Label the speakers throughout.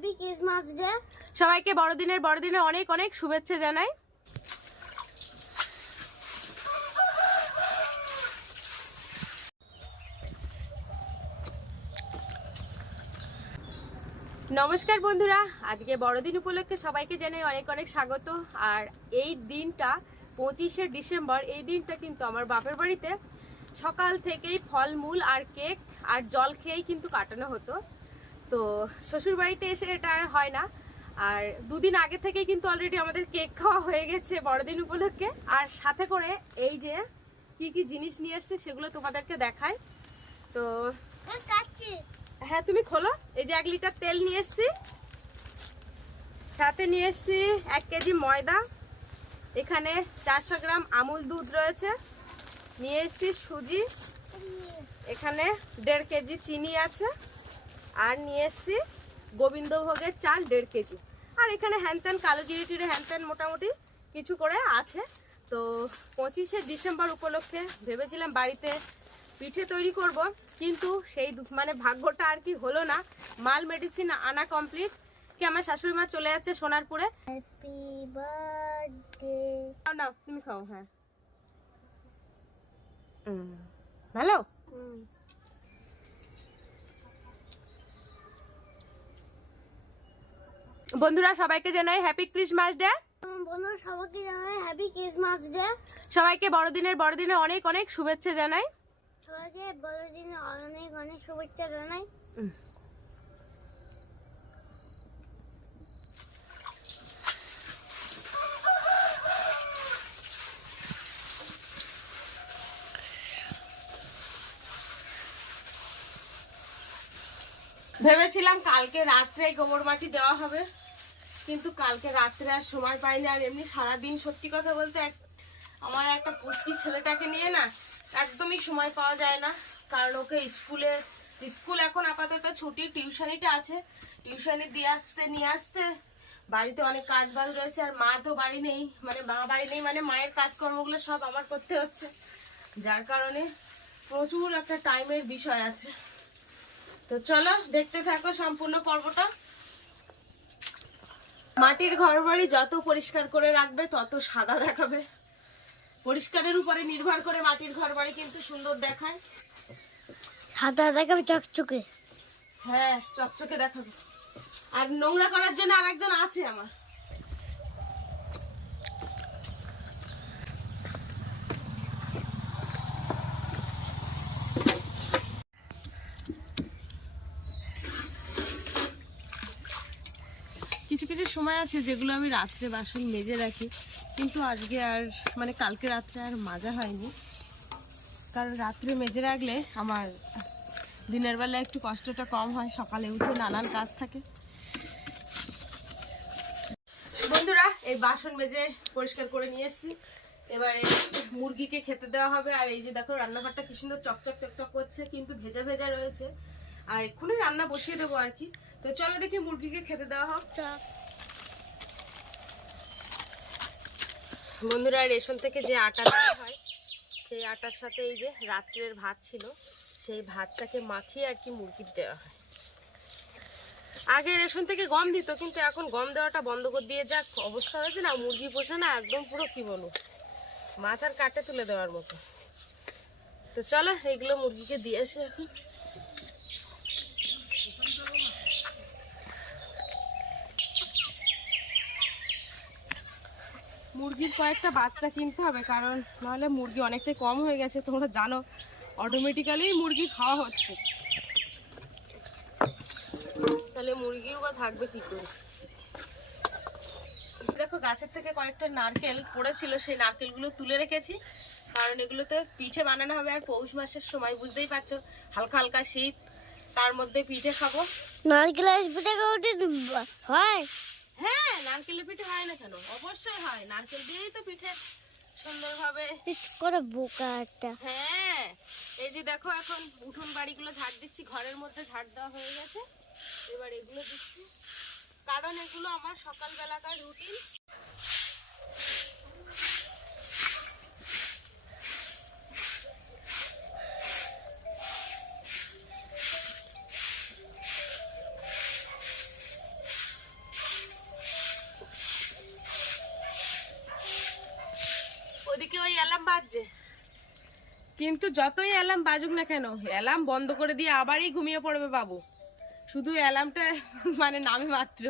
Speaker 1: Happy Christmas day
Speaker 2: সবাইকে বড়দিনের বড়দিনে অনেক অনেক শুভেচ্ছা জানাই। নমস্কার বন্ধুরা, আজকে বড়দিন উপলক্ষে সবাইকে জানাই অনেক অনেক স্বাগত। আর এই দিনটা, পঁচিশে ডিসেম্বর, এই দিনটা কিন্তু আমার বাপের বাড়িতে সকাল থেকেই ফলমূল আর কেক আর জল খেয়েই কিন্তু কাটানো হতো। তো শ্বশুর বাড়িতে এসে এটা আর হয় না। আর দুদিন আগে থেকেই কিন্তু অলরেডি আমাদের কেক খাওয়া হয়ে গেছে বড়দিন উপলক্ষে। আর সাথে করে এই যে কি কি জিনিস নিয়ে এসছে সেগুলো তোমাদেরকে দেখায় তো হ্যাঁ তুমি খোলো। এই যে এক লিটার তেল নিয়ে এসছি। সাথে নিয়ে এসছি এক কেজি ময়দা। এখানে চারশো গ্রাম আমুল দুধ রয়েছে। নিয়ে এসছি সুজি। এখানে দেড় কেজি চিনি আছে। আর নিয়ে এসছি গোবিন্দভোগের চাল দেড় কেজি। আর এখানে হ্যানত্যান কালো জিরে টিরে হ্যানত্যান মোটামুটি কিছু করে আছে। তো পঁচিশে ডিসেম্বর উপলক্ষে ভেবেছিলাম বাড়িতে পিঠে তৈরি করব কিন্তু সেই মানে ভাগ্যটা আর কি হলো না। মাল মেডিসিন আনা কমপ্লিট কি আমার শাশুড়ি মা চলে যাচ্ছে সোনারপুরে? তুমি খাও হ্যাঁ। ভালো? বন্ধুরা সবাইকে জানাই হ্যাপি ক্রিসমাস ডে
Speaker 1: বন্ধুরা সবাইকে জানাই হ্যাপি ক্রিসমাস ডে
Speaker 2: সবাইকে বড়দিনের বড়দিনে অনেক অনেক শুভেচ্ছা জানাই।
Speaker 1: সবাইকে বড়দিনে অনেক অনেক শুভেচ্ছা জানাই।
Speaker 2: ভেবেছিলাম কালকে রাত্রে গোবর মাটি দেওয়া হবে, কিন্তু কালকে রাত্রে আর সময় পাইনি। আর এমনি সারাদিন সত্যি কথা বলতে এক- আমার একটা পুষ্টি ছেলেটাকে নিয়ে না একদমই সময় পাওয়া যায় না। কারণ ওকে স্কুলে স্কুল এখন আপাতত ছুটি, টিউশনিটা আছে। টিউশনি দিয়ে আসতে, নিয়ে আসতে বাড়িতে অনেক কাজ বাজ রয়েছে। আর মা তো বাড়ি নেই মানে মা বাড়ি নেই মানে মায়ের কাজকর্মগুলো সব আমার করতে হচ্ছে। যার কারণে প্রচুর একটা টাইমের বিষয় আছে। তো চলো দেখতে থাকো সম্পূর্ণ পর্বটা। মাটির ঘর বাড়ি যত পরিষ্কার করে রাখবে তত সাদা দেখাবে। পরিষ্কারের উপরে নির্ভর করে মাটির ঘর বাড়ি কিন্তু সুন্দর দেখায়।
Speaker 1: সাদা দেখাবে চকচকে।
Speaker 2: হ্যাঁ চকচকে দেখাবে। আর নোংরা করার জন্য আর একজন আছে আমার। সময় আছে যেগুলো আমি রাত্রে বাসন মেজে রাখি, কিন্তু আজকে আর মানে কালকে রাত্রে আর মাজা হয়নি। কারণ রাত্রে মেজে রাখলে আমার দিনের বেলা একটু কষ্টটা কম হয়, সকালে উঠে নানান কাজ থাকে। বন্ধুরা, এই বাসন মেজে পরিষ্কার করে নিয়ে এসেছি। এবারে মুরগিকে খেতে দেওয়া হবে, আর এই যে দেখো রান্নাঘরটা কি সুন্দর চকচক চকচক করছে, কিন্তু ভেজা ভেজা রয়েছে। আর এক্ষুনি রান্না বসিয়ে দেবো আর কি। তো চলো দেখি মুরগিকে খেতে দেওয়া হোক। বন্ধুরা, রেশন থেকে যে আটা হয়, সেই আটার সাথে এই যে রাত্রের ভাত ছিল, সেই ভাতটাকে মাখিয়ে আর কি মুরগির দেওয়া হয়। আগে রেশন থেকে গম দিত, কিন্তু এখন গম দেওয়াটা বন্ধ করে দিয়ে যা অবস্থা হয়েছে না, মুরগি পোষা না, একদম পুরো কি বলব, মাথার কাটে তুলে দেওয়ার মতো। তো চলো এইগুলো মুরগিকে দিয়ে আসে এখন। মুরগির কয়েকটা বাচ্চা কিনতে হবে, কারণ নাহলে মুরগি অনেকটাই কম হয়ে গেছে। তোমরা জানো অটোমেটিক্যালি মুরগি খাওয়া হচ্ছে। তাহলে মুরগিও বা থাকবে কি করে? দেখো, গাছের থেকে কয়েকটা নারকেল পড়েছিল, সেই নারকেলগুলো তুলে রেখেছি। কারণ এগুলোতে পিঠে বানানো হবে, আর পৌষ মাসের সময় বুঝতেই পারছ, হালকা হালকা শীত, তার মধ্যে পিঠে খাব।
Speaker 1: নারকেলের পিঠে হয়।
Speaker 2: হ্যাঁ নারকেলের পিঠে হয় না কেন? অবশ্যই হয়। নারকেল দিয়েই তো পিঠে সুন্দরভাবে
Speaker 1: করে বোকা একটা।
Speaker 2: হ্যাঁ এই যে দেখো এখন উঠোন বাড়িগুলো ঝাড় দিচ্ছি ঘরের মধ্যে ঝাড় দেওয়া হয়ে গেছে। এবার এগুলো দিচ্ছি। কারণ এগুলো আমার সকালবেলাকার রুটিন কিন্তু যতই অ্যালার্ম বাজুক না কেন অ্যালার্ম বন্ধ করে দিয়ে আবারই ঘুমিয়ে পড়বে বাবু। শুধু অ্যালার্মটা মানে নামে মাত্র।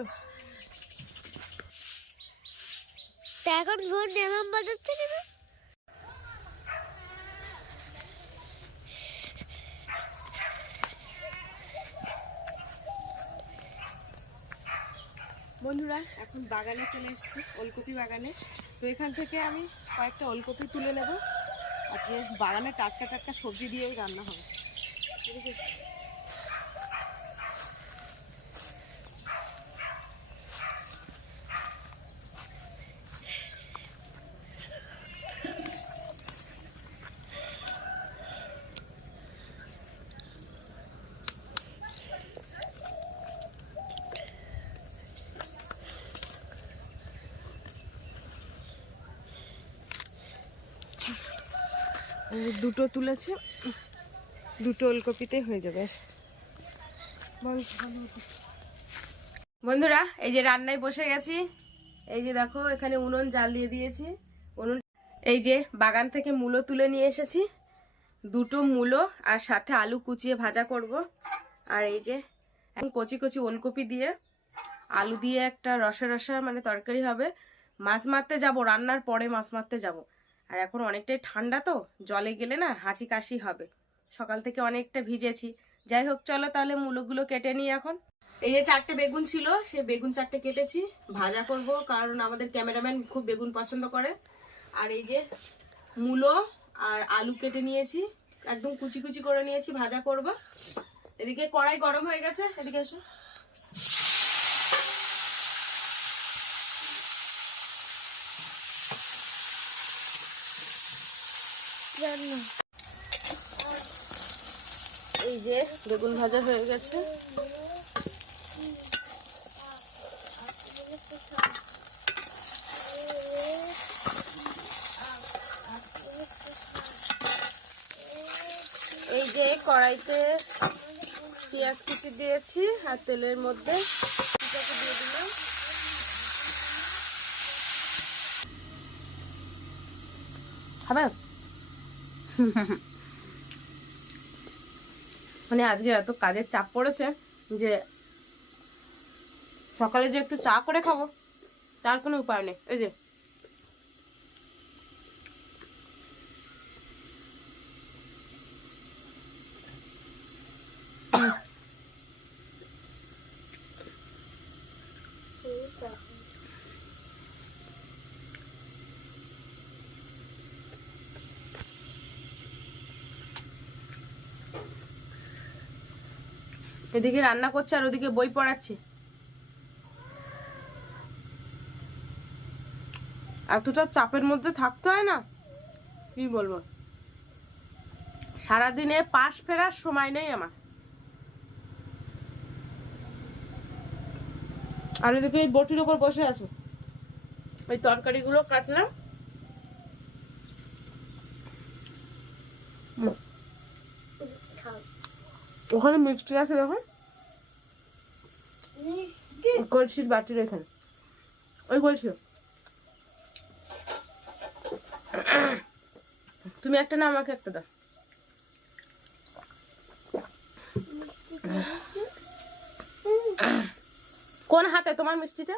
Speaker 1: তা এখন ভোর নিলাম বাজাচ্ছে কেন?
Speaker 2: বন্ধুরা এখন বাগানে চলে এসেছি ওলকপি বাগানে। তো এখান থেকে আমি কয়েকটা ওলকপি তুলে নেব আজকে বাগানে টাটকা টাটকা সবজি দিয়েই রান্না হবে ঠিক আছে? দুটো তুলেছে। দুটো ওলকপিতে হয়ে যাবে। বন্ধুরা, এই যে রান্নায় বসে গেছি। এই যে দেখো, এখানে উনুন জাল দিয়ে দিয়েছি। উনুন এই যে বাগান থেকে মূলো তুলে নিয়ে এসেছি। দুটো মূলো আর সাথে আলু কুচিয়ে ভাজা করব। আর এই যে এখন কচি কচি ওলকপি দিয়ে আলু দিয়ে একটা রসা রসা মানে তরকারি হবে। মাছ মারতে যাব, রান্নার পরে মাছ মারতে যাব। আর এখন অনেকটাই ঠান্ডা তো, জলে গেলে না হাঁচি কাশি হবে। সকাল থেকে অনেকটা ভিজেছি। যাই হোক, চলো তাহলে মূলগুলো কেটে নিই এখন। এই যে চারটে বেগুন ছিল সে বেগুন চারটে কেটেছি। ভাজা করব, কারণ আমাদের ক্যামেরাম্যান খুব বেগুন পছন্দ করে। আর এই যে মূলো আর আলু কেটে নিয়েছি। একদম কুচি কুচি করে নিয়েছি, ভাজা করব। এদিকে কড়াই গরম হয়ে গেছে, এদিকে এসো। এই যে বেগুন ভাজা হয়ে গেছে। এই যে কড়াইতে পেঁয়াজ কুচি দিয়েছি আর তেলের মধ্যে এটাকে দিয়ে দিলাম। খাবে? মানে আজকে এত কাজের চাপ পড়েছে যে সকালে যে একটু চা করে খাব, তার কোনো উপায় নেই। এই যে এদিকে রান্না করছে আর ওদিকে বই পড়াচ্ছে। এতটা চাপের মধ্যে থাকতে হয় না? কি বলব? সারাদিনে পাশ ফেরার সময় নেই আমার। আর এদিকে বটির উপর বসে আছে। ওই তরকারিগুলো কাটলাম। ওখানে মিষ্টি আছে দেখো কলসির বাটির এখানে ওই কলসি তুমি একটা না আমাকে একটা দাও। কোন হাতে? তোমার মিষ্টিটা?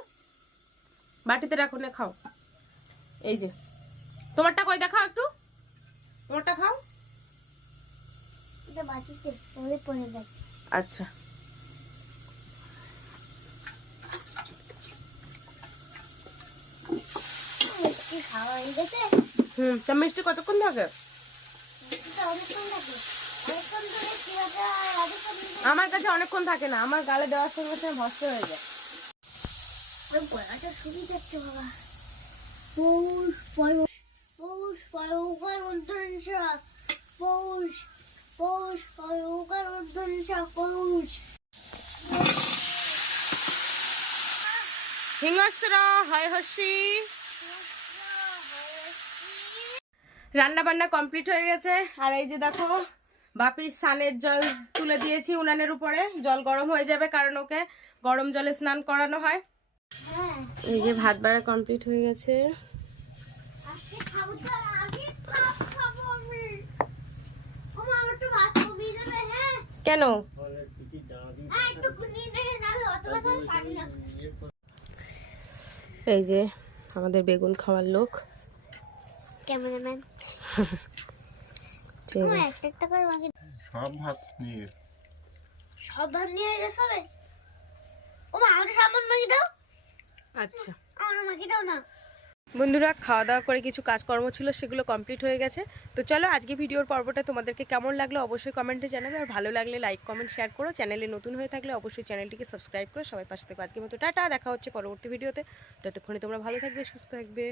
Speaker 2: বাটিতে রাখো না খাও। এই যে। তোমারটা কই? দেখাও একটু। তোমারটা খাও।
Speaker 1: বাটিতে গেছে
Speaker 2: আচ্ছা।
Speaker 1: খাওয়া হয়ে গেছে।
Speaker 2: হুম কতক্ষণ আমার কাছে অনেকক্ষণ থাকে না আমার গালে দেওয়ার সঙ্গে সঙ্গে ভস্ত হয়ে যায়।
Speaker 1: গলাটা শুকিয়ে যাচ্ছে বাবা। পৌষ পয়স পৌষ পৌষ পৌষ পয়ৌকার অধ্যংস পৌষ
Speaker 2: হিংস্র হয় হসি রান্না বান্না কমপ্লিট হয়ে গেছে। আর এই যে দেখো বাপি স্নানের জল তুলে দিয়েছি উনানের উপরে। জল গরম হয়ে যাবে কারণ ওকে গরম জলে স্নান করানো হয়।
Speaker 1: হ্যাঁ
Speaker 2: এই যে ভাত বাড়া কমপ্লিট হয়ে গেছে
Speaker 1: আজকে খাব তো আগে ভাত খাব আমি ও মা আমার তো ভাত কমিয়ে দেবে হ্যাঁ
Speaker 2: কেন? এই যে আমাদের বেগুন খাওয়ার লোক।
Speaker 1: ক্যামেরাম্যান।
Speaker 3: সব ভাত নিয়ে।
Speaker 1: সব ভাত নিয়ে গেছে হবে ও মা মাগি দাও।
Speaker 2: আচ্ছা।
Speaker 1: আমার মাগি দাও না।
Speaker 2: বন্ধুরা খাওয়া দাওয়া করে কিছু কাজকর্ম ছিল, সেগুলো কমপ্লিট হয়ে গেছে। তো চলো আজকে ভিডিওর পর্বটা তোমাদেরকে কেমন লাগল অবশ্যই কমেন্টে জানাবে। আর ভালো লাগলে লাইক কমেন্ট শেয়ার করো। চ্যানেলে নতুন হয়ে থাকলে অবশ্যই চ্যানেলটিকে সাবস্ক্রাইব করো। সবাই পাশে থেকে। আজকে মতো টাটা। দেখা হচ্ছে পরবর্তী ভিডিওতে ততক্ষণে তোমরা ভালো থাকবে, সুস্থ থাকবে।